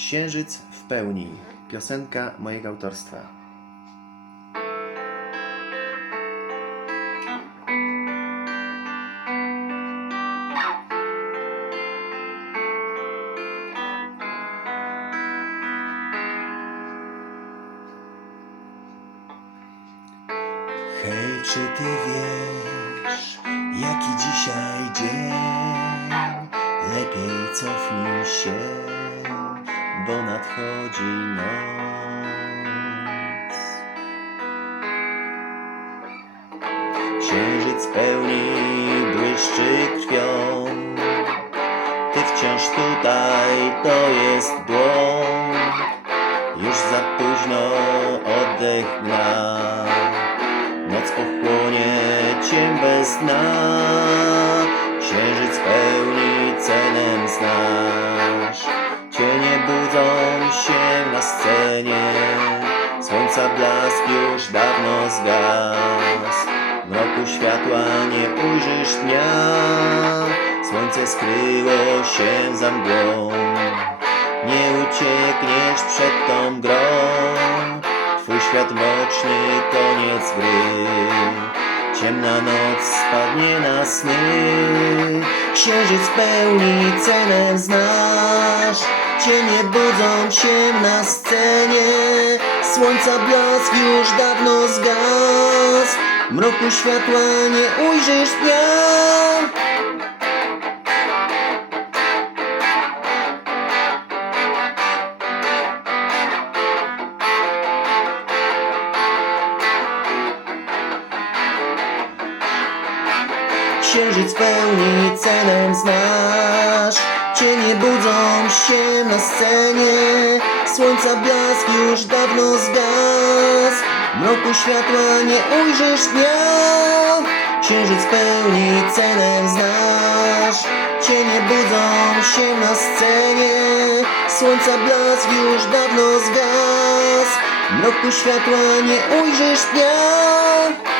Księżyc w pełni. Piosenka mojego autorstwa. Hej, czy ty wiesz, jaki dzisiaj dzień? Lepiej cofnij się, bo nadchodzi noc. Księżyc pełni błyszczy krwią. Ty wciąż tutaj, to jest błąd. Już za późno oddech gna. Noc pochłonie cię bez dna Księżyc pełni cenem znasz dawno zgasł. Mroku światła nie ujrzysz dnia. Słońce skryło się za mgłą. Nie uciekniesz przed tą grą. Twój świat mroczny, koniec gry. Ciemna noc spadnie na sny. Księżyc pełni cenę znasz. Cienie budzą się na scenie Słońca blask już dawno zgasł. Mroku światła nie ujrzysz dnia. Księżyc pełni cenę znasz Cienie budzą się na scenie. Słońca blask już dawno zgasł Mroku światła nie ujrzysz dnia. Księżyc pełni cenę znasz. Cienie budzą się na scenie. Słońca blask już dawno zgasł Mroku światła nie ujrzysz dnia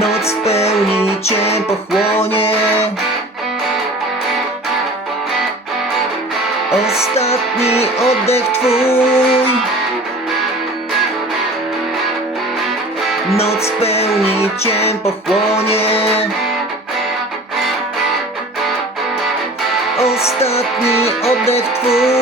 Noc w pełni cię pochłonie. Ostatni oddech twój. Noc w pełni cię pochłonie. Ostatni oddech twój